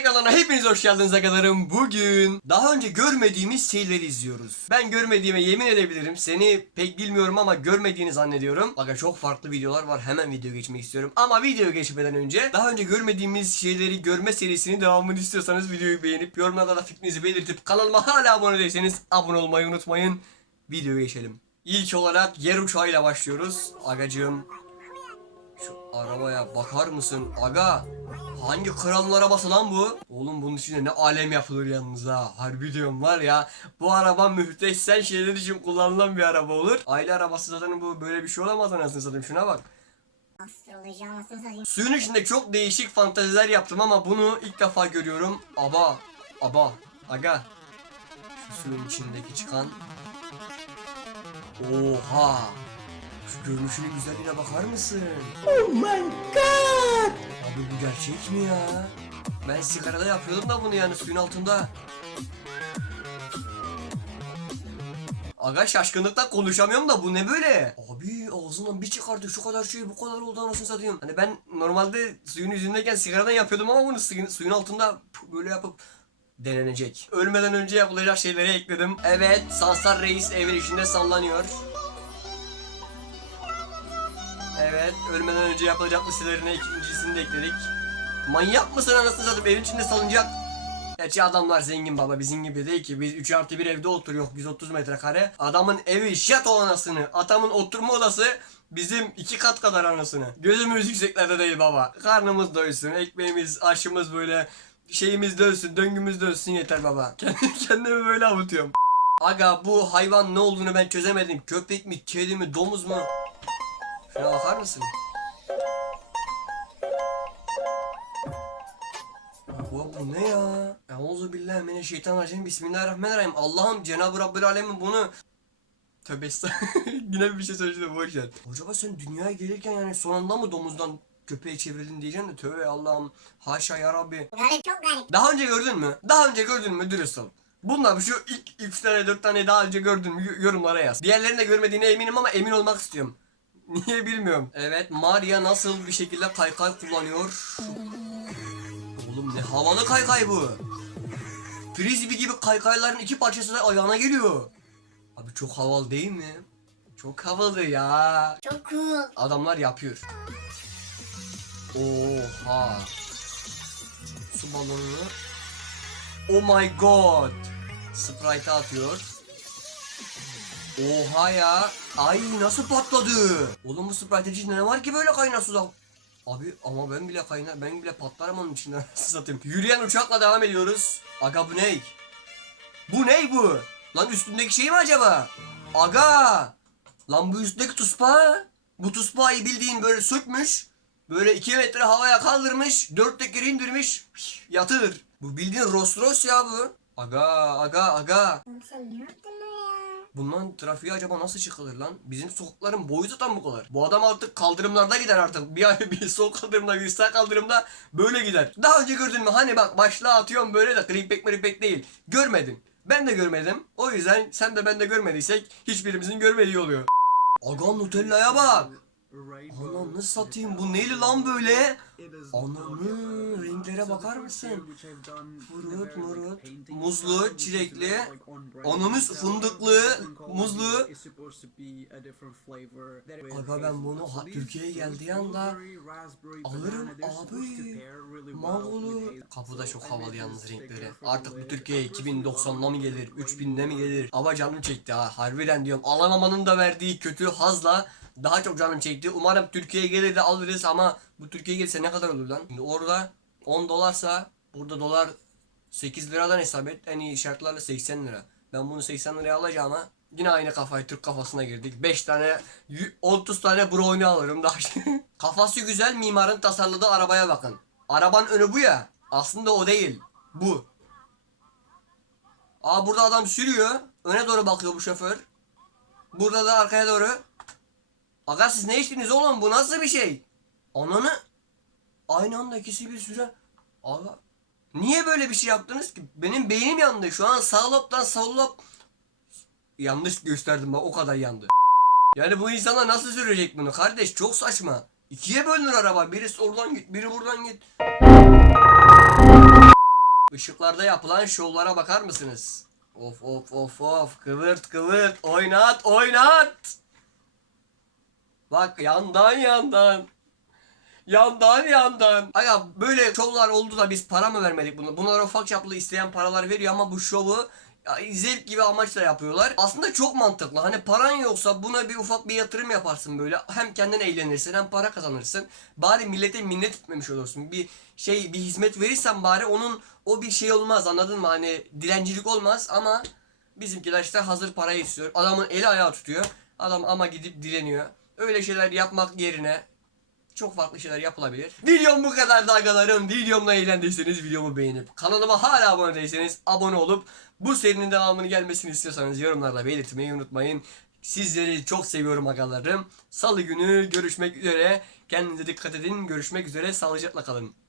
ekranlarına hepiniz hoş geldiniz agalarım. Bugün daha önce görmediğimiz şeyleri izliyoruz. Ben görmediğime yemin edebilirim. Seni pek bilmiyorum ama görmediğini zannediyorum. Aga çok farklı videolar var. Hemen video geçmek istiyorum. Ama video geçmeden önce daha önce görmediğimiz şeyleri görme serisinin devamını istiyorsanız videoyu beğenip yorumlarda da fikrinizi belirtip kanalıma hala abone değilseniz abone olmayı unutmayın. Videoya geçelim. İlk olarak yer uçağıyla başlıyoruz. Agacığım şu arabaya bakar mısın aga? Hangi kralın arabası lan bu? Oğlum bunun içinde ne alem yapılır yalnız ha. Harbi diyorum var ya. Bu araba mühteşem şeyler için kullanılan bir araba olur. Aile arabası zaten bu böyle bir şey olamaz anasını satayım şuna bak. Astroloji anasını satayım. Suyun içinde çok değişik fanteziler yaptım ama bunu ilk defa görüyorum. Aba, aba, aga. Şu suyun içindeki çıkan. Oha. Şu görünüşünün güzelliğine bakar mısın? Oh my god. Gerçek mi ya? Ben sigarada yapıyordum da bunu yani suyun altında. Aga şaşkınlıktan konuşamıyorum da bu ne böyle? Abi ağzından bir çıkardı şu kadar şey bu kadar oldu anasını satayım. Hani ben normalde suyun yüzündeyken sigaradan yapıyordum ama bunu suyun, suyun altında böyle yapıp denenecek. Ölmeden önce yapılacak şeyleri ekledim. Evet Sansar Reis evin içinde sallanıyor. Evet ölmeden önce yapılacak listelerine ikincisini de ekledik. Manyak mısın anasını satayım evin içinde salıncak. Gerçi adamlar zengin baba bizim gibi değil ki. Biz 3 artı bir evde oturuyor 130 metrekare. Adamın evi şato anasını. Adamın oturma odası bizim iki kat kadar anasını. Gözümüz yükseklerde değil baba. Karnımız doysun, ekmeğimiz, aşımız böyle şeyimiz dönsün, döngümüz dönsün yeter baba. Kendi kendimi böyle avutuyorum. Aga bu hayvan ne olduğunu ben çözemedim. Köpek mi, kedi mi, domuz mu? Şuna bakar mısın? Bu, bu ne ya? Euzu billahi mineşşeytanirracim. Bismillahirrahmanirrahim. Allah'ım Cenab-ı Rabbül Alemin bunu Tövbe. Yine bir şey söyleyeceğim boş ver. Acaba sen dünyaya gelirken yani sonunda mı domuzdan köpeğe çevrildin diyeceksin de tövbe Allah'ım haşa ya Rabbi. Garip çok garip. Daha önce gördün mü? Daha önce gördün mü dürüst ol. Bunlar şu ilk 3 tane 4 tane daha önce gördün mü yorumlara yaz. Diğerlerini de görmediğine eminim ama emin olmak istiyorum. Niye bilmiyorum. Evet Maria nasıl bir şekilde kaykay kullanıyor? Ne havalı kaykay bu. Frisbee gibi kaykayların iki parçası da ayağına geliyor. Abi çok havalı değil mi? Çok havalı ya. Çok cool. Adamlar yapıyor. Oha. Su balonunu. Oh my god. Sprite atıyor. Oha ya. Ay nasıl patladı? Oğlum bu Sprite içinde ne var ki böyle kaynar suda? Abi ama ben bile kaynar, ben bile patlarım onun içinden satayım. Yürüyen uçakla devam ediyoruz. Aga bu ne? Bu ne bu? Lan üstündeki şey mi acaba? Aga! Lan bu üstteki tuspa. Bu tuspayı bildiğin böyle sökmüş. Böyle 2 metre havaya kaldırmış. 4 tekeri indirmiş. Yatır. Bu bildiğin Rolls Royce ya bu. Aga aga aga. Sen ne yaptın ya? Bundan trafiğe acaba nasıl çıkılır lan? Bizim sokakların boyu zaten bu kadar. Bu adam artık kaldırımlarda gider artık. Bir bir sol kaldırımda bir sağ kaldırımda böyle gider. Daha önce gördün mü? Hani bak başlığa atıyorum böyle de krimpek mripek değil. Görmedin. Ben de görmedim. O yüzden sen de ben de görmediysek hiçbirimizin görmediği oluyor. Aga Nutella'ya bak. Anam nasıl satayım bu neyli lan böyle? Ananı renklere bakar mısın? Fırıt mırıt, muzlu, çilekli, anamız fındıklı, muzlu. Aga ben bunu Türkiye'ye geldiği anda alırım abi. Mangolu. Kapıda çok havalı yalnız renkleri. Artık bu Türkiye'ye 2090'la mı gelir, 3000'de mi gelir? Ama canım çekti ha. Harbiden diyorum. Alamamanın da verdiği kötü hazla daha çok canım çekti. Umarım Türkiye'ye gelir de alırız ama bu Türkiye'ye gelirse ne kadar olur lan? Şimdi orada 10 dolarsa burada dolar 8 liradan hesap et. En iyi şartlarla 80 lira. Ben bunu 80 liraya alacağıma yine aynı kafayı Türk kafasına girdik. 5 tane y- 30 tane brownie alırım daha. Kafası güzel mimarın tasarladığı arabaya bakın. Arabanın önü bu ya. Aslında o değil. Bu. Aa burada adam sürüyor. Öne doğru bakıyor bu şoför. Burada da arkaya doğru. Aga siz ne içtiniz oğlum? Bu nasıl bir şey? Ananı aynı anda ikisi bir süre. Aga niye böyle bir şey yaptınız ki? Benim beynim yandı. Şu an sağ lobdan yanlış gösterdim bak o kadar yandı. Yani bu insanlar nasıl sürecek bunu kardeş? Çok saçma. İkiye bölünür araba. Birisi oradan git, biri buradan git. Işıklarda yapılan şovlara bakar mısınız? Of of of of kıvırt kıvırt oynat oynat. Bak yandan yandan. Yandan yandan. Aga böyle şovlar oldu da biz para mı vermedik bunu? Bunlar ufak çaplı isteyen paralar veriyor ama bu şovu ya, zevk gibi amaçla yapıyorlar. Aslında çok mantıklı. Hani paran yoksa buna bir ufak bir yatırım yaparsın böyle. Hem kendin eğlenirsin hem para kazanırsın. Bari millete minnet etmemiş olursun. Bir şey bir hizmet verirsen bari onun o bir şey olmaz anladın mı? Hani dilencilik olmaz ama bizimkiler işte hazır parayı istiyor. Adamın eli ayağı tutuyor. Adam ama gidip dileniyor. Öyle şeyler yapmak yerine çok farklı şeyler yapılabilir. Videom bu kadar dagalarım. Videomla eğlendiyseniz videomu beğenip kanalıma hala abone değilseniz abone olup bu serinin devamını gelmesini istiyorsanız yorumlarda belirtmeyi unutmayın. Sizleri çok seviyorum agalarım. Salı günü görüşmek üzere. Kendinize dikkat edin. Görüşmek üzere. Sağlıcakla kalın.